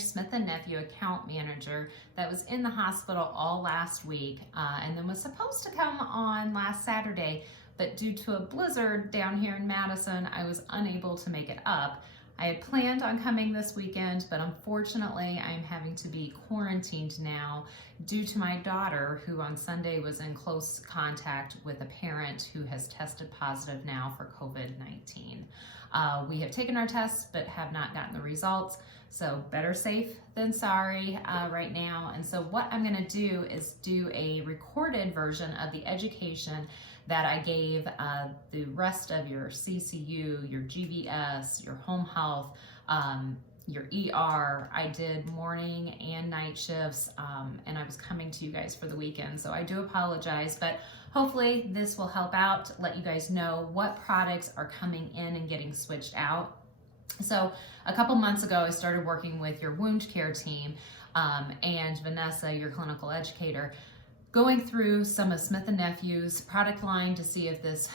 Smith & Nephew account manager that was in the hospital all last week and then was supposed to come on last Saturday, but due to a blizzard down here in Madison, I was unable to make it up. I had planned on coming this weekend, but unfortunately I am having to be quarantined now due to my daughter, who on Sunday was in close contact with a parent who has tested positive now for COVID-19. We have taken our tests but have not gotten the results, so better safe than sorry right now. And so what I'm gonna do is do a recorded version of the education that I gave the rest of your CCU, your GVS, your home health, your ER. I did morning and night shifts, and I was coming to you guys for the weekend, so I do apologize, but hopefully this will help out, let you guys know what products are coming in and getting switched out. So a couple months ago, I started working with your wound care team and Vanessa, your clinical educator, going through some of Smith & Nephew's product line to see if this,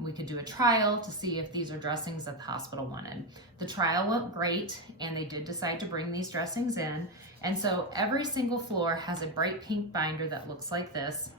we could do a trial to see if these are dressings that the hospital wanted. The trial went great, and they did decide to bring these dressings in. And so every single floor has a bright pink binder that looks like this,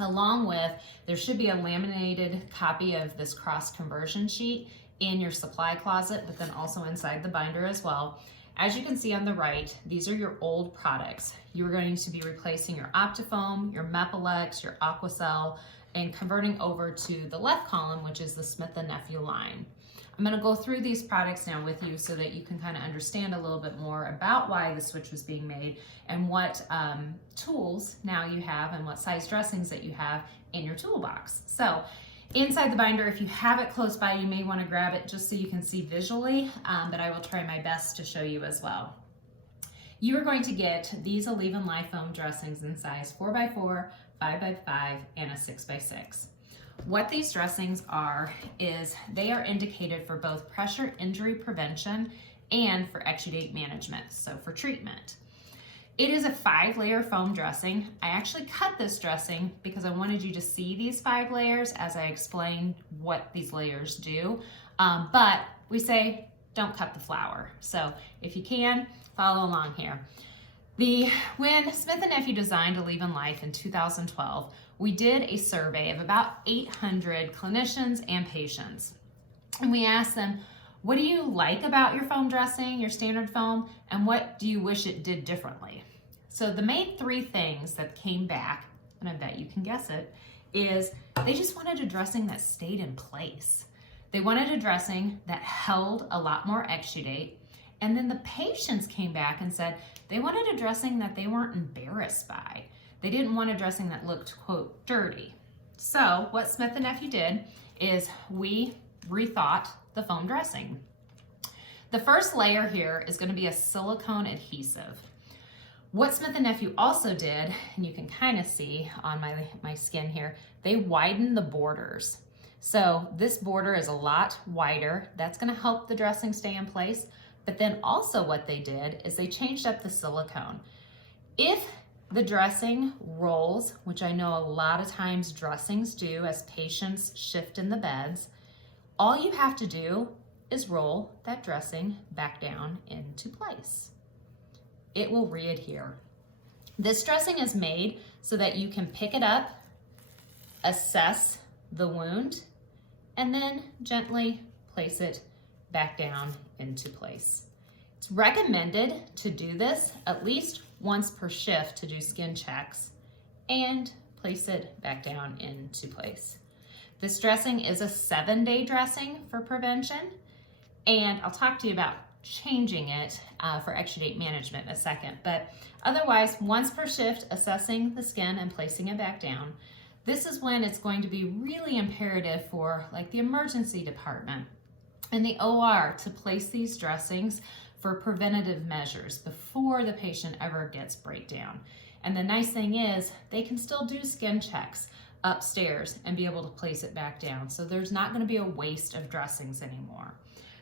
along with, there should be a laminated copy of this cross conversion sheet in your supply closet, but then also inside the binder as well. As you can see on the right, these are your old products. You're going to be replacing your Optifoam, your Mepilex, your Aquacel, and converting over to the left column, which is the Smith & Nephew line. I'm gonna go through these products now with you so that you can kind of understand a little bit more about why the switch was being made and what tools now you have and what size dressings that you have in your toolbox. So inside the binder, if you have it close by, you may want to grab it just so you can see visually, but I will try my best to show you as well. You are going to get these Aleve and Lifoam dressings in size 4x4, 5x5, and a 6x6. What these dressings are is they are indicated for both pressure injury prevention and for exudate management, so for treatment. It is a 5-layer foam dressing. I actually cut this dressing because I wanted you to see these 5 layers as I explain what these layers do. But we say don't cut the flower. So if you can, follow along here. When Smith & Nephew designed Aleve and Life in 2012, we did a survey of about 800 clinicians and patients. And we asked them, what do you like about your foam dressing, your standard foam, and what do you wish it did differently? So the main 3 things that came back, and I bet you can guess it, is they just wanted a dressing that stayed in place. They wanted a dressing that held a lot more exudate, and then the patients came back and said they wanted a dressing that they weren't embarrassed by. They didn't want a dressing that looked, quote, dirty. So what Smith & Nephew did is we rethought the foam dressing. The first layer here is going to be a silicone adhesive. What Smith & Nephew also did, and you can kind of see on my skin here, they widened the borders. So this border is a lot wider. That's going to help the dressing stay in place. But then also what they did is they changed up the silicone. If the dressing rolls, which I know a lot of times dressings do as patients shift in the beds, all you have to do is roll that dressing back down into place. It will re-adhere. This dressing is made so that you can pick it up, assess the wound, and then gently place it back down into place. It's recommended to do this at least once per shift to do skin checks and place it back down into place. This dressing is a 7-day dressing for prevention, and I'll talk to you about changing it for exudate management in a second. But otherwise, once per shift, assessing the skin and placing it back down. This is when it's going to be really imperative for like the emergency department and the OR to place these dressings for preventative measures before the patient ever gets breakdown. And the nice thing is they can still do skin checks upstairs and be able to place it back down. So there's not going to be a waste of dressings anymore.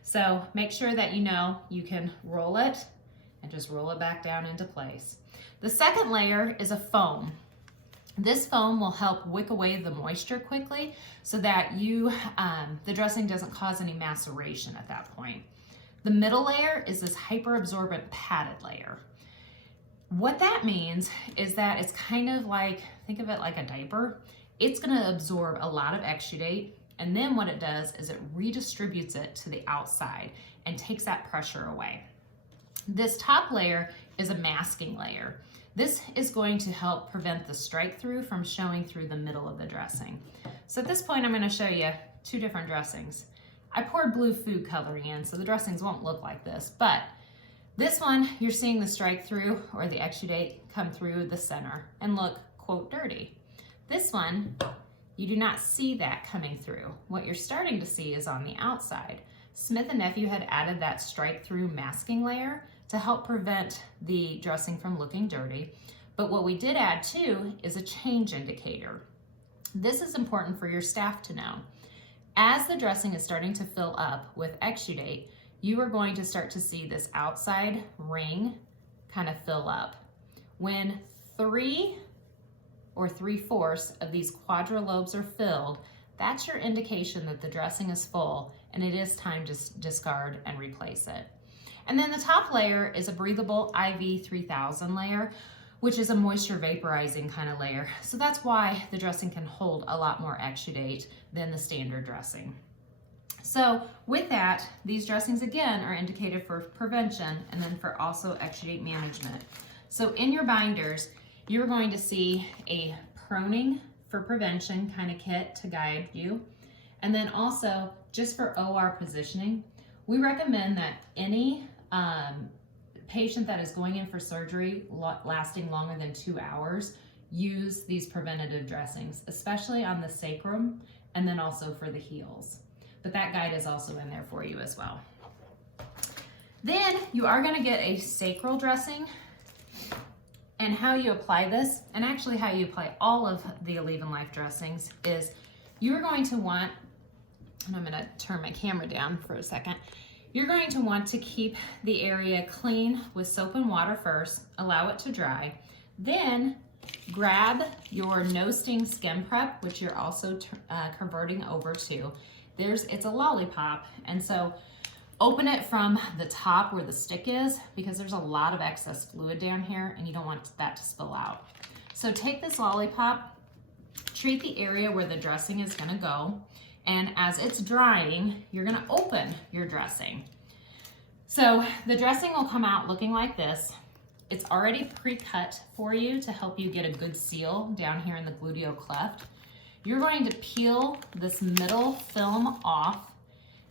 So make sure that you know you can roll it and just roll it back down into place. The second layer is a foam. This foam will help wick away the moisture quickly so that the dressing doesn't cause any maceration at that point. The middle layer is this hyperabsorbent padded layer. What that means is that it's kind of like, think of it like a diaper. It's gonna absorb a lot of exudate, and then what it does is it redistributes it to the outside and takes that pressure away. This top layer is a masking layer. This is going to help prevent the strike through from showing through the middle of the dressing. So at this point, I'm gonna show you two different dressings. I poured blue food coloring in, so the dressings won't look like this, but this one, you're seeing the strike through or the exudate come through the center and look, quote, dirty. This one, you do not see that coming through. What you're starting to see is on the outside. Smith & Nephew had added that strike through masking layer to help prevent the dressing from looking dirty. But what we did add too is a change indicator. This is important for your staff to know. As the dressing is starting to fill up with exudate, you are going to start to see this outside ring kind of fill up. When 3 or 3/4 of these quadrilobes are filled, that's your indication that the dressing is full and it is time to discard and replace it. And then the top layer is a breathable IV 3000 layer, which is a moisture vaporizing kind of layer. So that's why the dressing can hold a lot more exudate than the standard dressing. So with that, these dressings again are indicated for prevention and then for also exudate management. So in your binders, you're going to see a proning for prevention kind of kit to guide you. And then also just for OR positioning, we recommend that any patient that is going in for surgery lasting longer than 2 hours use these preventative dressings, especially on the sacrum and then also for the heels. But that guide is also in there for you as well. Then you are going to get a sacral dressing, and how you apply this, and actually how you apply all of the Aleve and Life dressings, is you're going to want, and I'm going to turn my camera down for a second, you're going to want to keep the area clean with soap and water first, allow it to dry, then grab your no sting skin prep, which you're also converting over to. It's a lollipop, and so open it from the top where the stick is, because there's a lot of excess fluid down here and you don't want that to spill out. So take this lollipop, treat the area where the dressing is gonna go, and as it's drying, you're gonna open your dressing. So the dressing will come out looking like this. It's already pre-cut for you to help you get a good seal down here in the gluteal cleft. You're going to peel this middle film off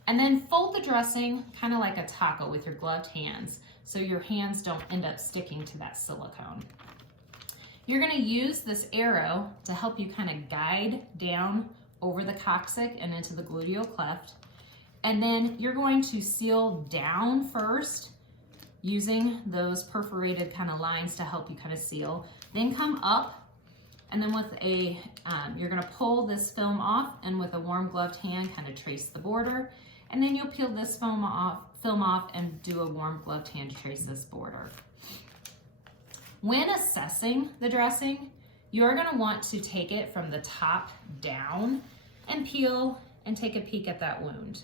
and then fold the dressing kind of like a taco with your gloved hands so your hands don't end up sticking to that silicone. You're going to use this arrow to help you kind of guide down over the coccyx and into the gluteal cleft. And then you're going to seal down first using those perforated kind of lines to help you kind of seal. Then come up, and then with you're gonna pull this film off, and with a warm gloved hand kind of trace the border. And then you'll peel this film off and do a warm gloved hand to trace this border. When assessing the dressing, you're gonna want to take it from the top down and peel and take a peek at that wound.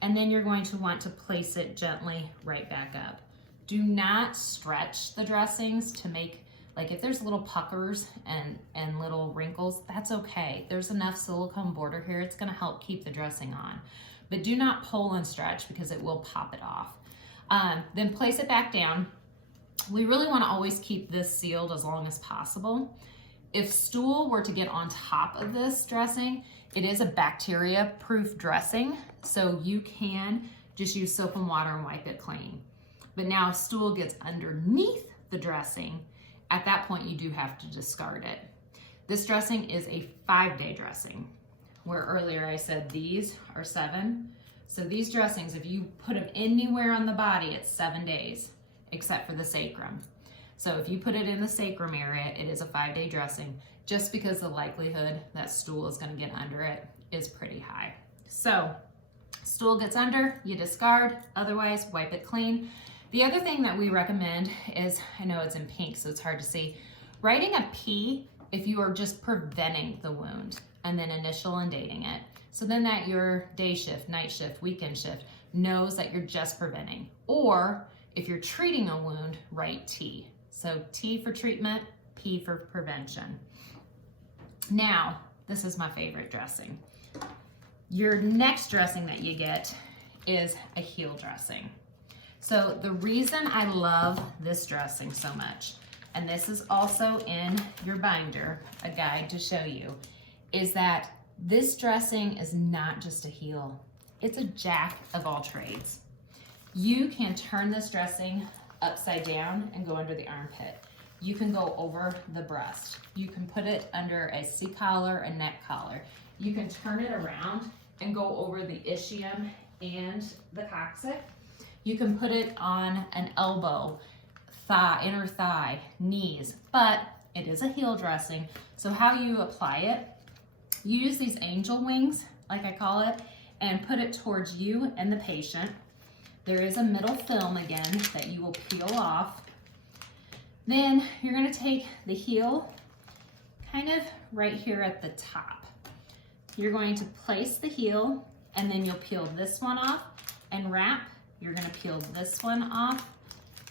And then you're going to want to place it gently right back up. Do not stretch the dressings to make, like if there's little puckers and little wrinkles, that's okay. There's enough silicone border here, it's gonna help keep the dressing on. But do not pull and stretch because it will pop it off. Then place it back down. We really wanna always keep this sealed as long as possible. If stool were to get on top of this dressing, it is a bacteria-proof dressing, so you can just use soap and water and wipe it clean. But now if stool gets underneath the dressing, at that point you do have to discard it. This dressing is a 5-day dressing, where earlier I said these are 7. So these dressings, if you put them anywhere on the body, it's 7 days, except for the sacrum. So if you put it in the sacrum area, it is a 5-day dressing, just because the likelihood that stool is gonna get under it is pretty high. So stool gets under, you discard, otherwise wipe it clean. The other thing that we recommend is, I know it's in pink so it's hard to see, writing a P if you are just preventing the wound, and then initial and dating it. So then that your day shift, night shift, weekend shift, knows that you're just preventing. Or if you're treating a wound, write T. So T for treatment, P for prevention. Now, this is my favorite dressing. Your next dressing that you get is a heel dressing. So the reason I love this dressing so much, and this is also in your binder, a guide to show you, is that this dressing is not just a heel. It's a jack of all trades. You can turn this dressing upside down and go under the armpit. You can go over the breast. You can put it under a C-collar, a neck collar. You can turn it around and go over the ischium and the coccyx. You can put it on an elbow, thigh, inner thigh, knees, but it is a heel dressing. So how you apply it, you use these angel wings, like I call it, and put it towards you and the patient. There is a middle film again that you will peel off. Then you're gonna take the heel kind of right here at the top. You're going to place the heel and then you'll peel this one off and wrap. You're gonna peel this one off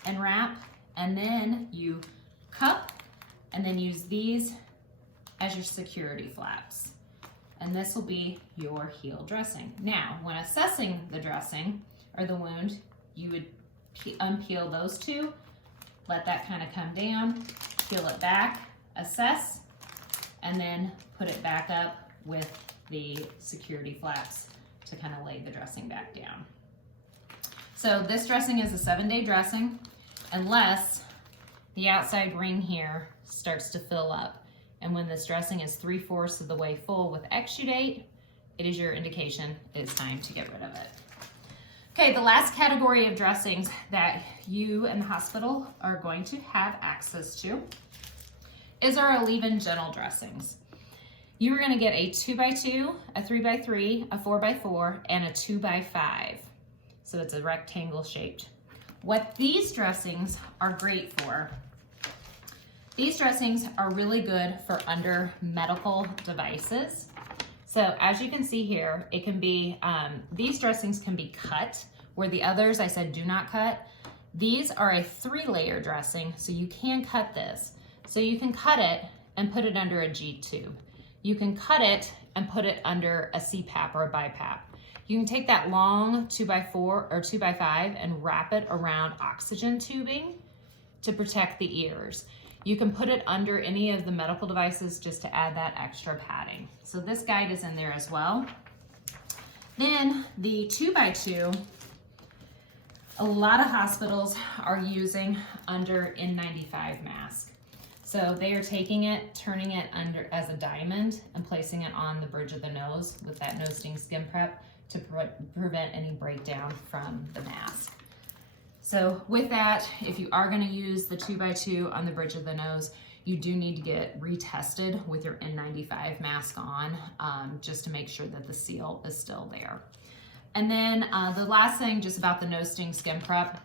and wrap, and then you cup and then use these as your security flaps. And this will be your heel dressing. Now, when assessing the dressing or the wound, you would unpeel those two, let that kind of come down, peel it back, assess, and then put it back up with the security flaps to kind of lay the dressing back down. So this dressing is a 7-day dressing unless the outside ring here starts to fill up. And when this dressing is 3/4 of the way full with exudate, it is your indication it's time to get rid of it. Okay, the last category of dressings that you and the hospital are going to have access to is our Allevion Gentle dressings. You are gonna get a 2x2, a 3x3, a 4x4, and a 2x5. So it's a rectangle shaped. What these dressings are great for, these dressings are really good for under medical devices. So as you can see here, it can be, these dressings can be cut, where the others I said do not cut. These are a 3-layer dressing, so you can cut this. So you can cut it and put it under a G tube. You can cut it and put it under a CPAP or a BiPAP. You can take that long 2x4 or 2x5 and wrap it around oxygen tubing to protect the ears. You can put it under any of the medical devices just to add that extra padding. So this guide is in there as well. Then the 2x2, a lot of hospitals are using under N95 mask. So they are taking it, turning it under as a diamond and placing it on the bridge of the nose with that nose sting skin prep to prevent any breakdown from the mask. So with that, if you are gonna use the 2x2 on the bridge of the nose, you do need to get retested with your N95 mask on, just to make sure that the seal is still there. And then the last thing just about the nose sting skin prep,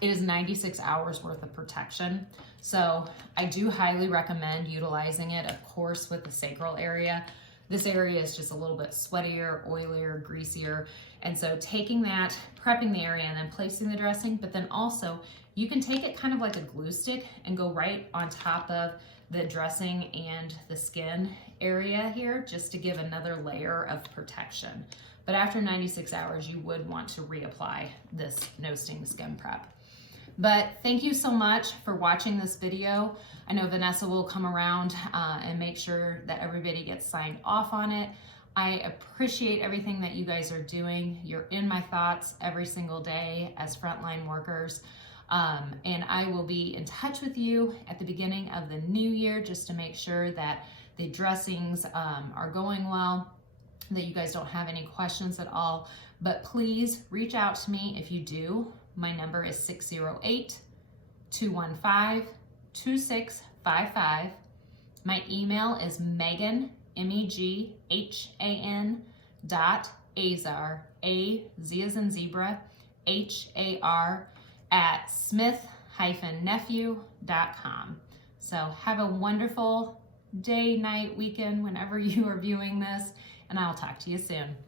it is 96 hours worth of protection. So I do highly recommend utilizing it, of course, with the sacral area. This area is just a little bit sweatier, oilier, greasier. And so taking that, prepping the area and then placing the dressing, but then also you can take it kind of like a glue stick and go right on top of the dressing and the skin area here just to give another layer of protection. But after 96 hours, you would want to reapply this nose sting skin prep. But thank you so much for watching this video. I know Vanessa will come around and make sure that everybody gets signed off on it. I appreciate everything that you guys are doing. You're in my thoughts every single day as frontline workers. And I will be in touch with you at the beginning of the new year just to make sure that the dressings are going well, that you guys don't have any questions at all. But please reach out to me if you do. My number is 608-215-2655. My email is Megan, MEGHAN .Azar, A Z as in zebra, HAR @smith-nephew.com. So have a wonderful day, night, weekend, whenever you are viewing this, and I'll talk to you soon.